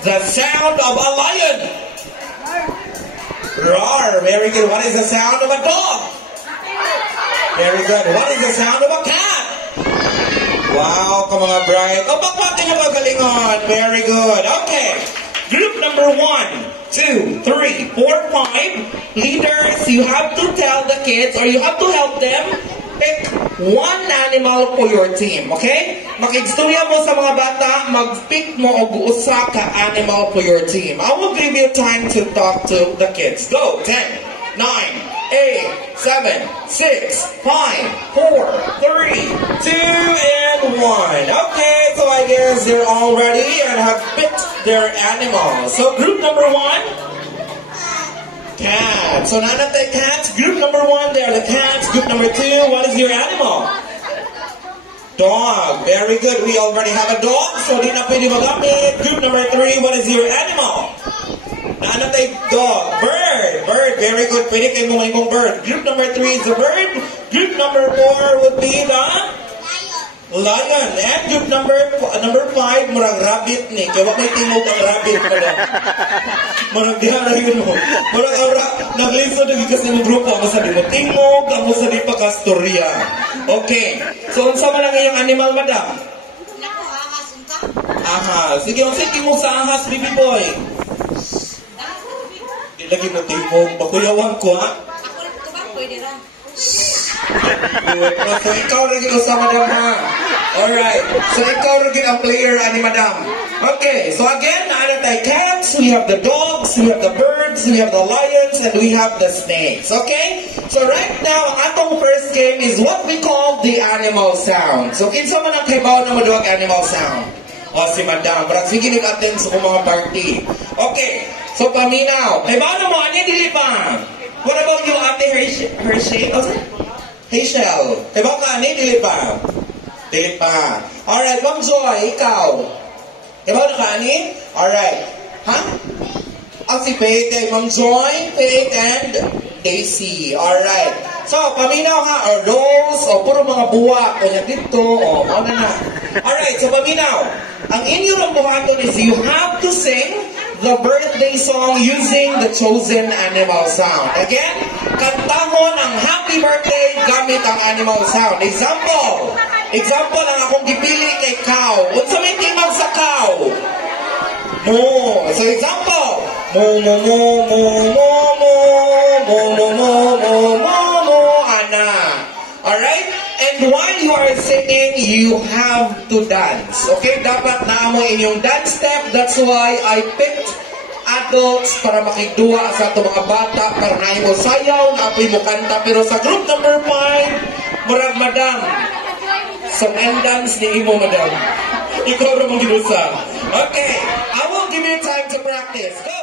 the sound of a lion? Roar. Very good. What is the sound of a dog? Very good. What is the sound of a cat? Wow, come on, Brian. Oh, bakbakin yung magalingon. Very good. Okay. Group number 1, 2, 3, 4, 5. Leaders, you have to tell the kids or you have to help them pick one animal for your team. Okay? Mag-istorya mo sa mga bata, mag-pick mo o usa ka animal for your team. I will give you time to talk to the kids. Go. 10, 9, 8, 7, 6, 5, 4, 3, 2, and 1. Okay, so I guess they're all ready and have picked their animals. So group number 1, cat. So now that the cats, group number 1, they are the cats. Group number 2, what is your animal? Dog. Very good. We already have a dog, so di na pwede magamit. Group number 3, what is your animal? Ano tayo? Dog. Bird. Bird. Very good. Pwede kayo mong bird. Group number 3 is the bird. Group number 4 would be the lion. And group number 5, murag rabbit ni. Kaya wag may tingog ang rabbit pala. Murag diha yun mo. Murag nagliso na gikas ng grupo. Masa di mo tingog, ang masa di pa kastorya. Okay. So, unsa man ang iyong animal, madam? Nako, ahas. Unka? Ahas. Sige, unsa tingog sa ahas, baby boy? Lagi mo tingog. Pakuyawan ko, ha? Ako ba? Pwede ra. Good. So, ikaw rin ito sa madam, ha? Alright. So, ikaw rin ang player, ani madam. Okay. So, again, ano tayo cats, we have the dogs, we have the birds, we have the lions, and we have the snakes. Okay? So, right now, ang atong first game is what we call the animal sound. So, kinsa man ang kaibaw na maduwag animal sound? O, si madam. But sige, nag-attend sa mga party. Okay. So, paminaw. Kaibaw na mo, ano dilipang? What about you, Ate Hershey? Hazel. Kaibaw ka, ano dilipang? Dilipang. Alright, Ma'am Joy, ikaw. Kaibaw na ka, ani? Alright. Ha? Si Faith, Ma'am Joy, Faith, and Daisy. Alright. So, paminaw ha, or Rose, o puro mga buwa, kanya dito, o ano na. Alright, so paminaw. Ang inyong buhaton is you have to sing the birthday song using the chosen animal sound. Again, kantahon ang happy birthday gamit ang animal sound. Example ang akong gipili kay cow. Unsa may tingog sa cow? Mo. So example, mo mo mo mo mo mo mo mo mo mo mo mo ana. Alright? And while you are singing, you have to dance. Okay? Dapat na mo inyong dance step. That's why I picked adults para makigduwa sa ito mga bata para na mo sayaw, na apoy mo kanta. Pero sa group number 5, murag madam. Song and dance ni imo, madam. Ikaw na mong ginusa. Okay. I will give you time to practice. Go!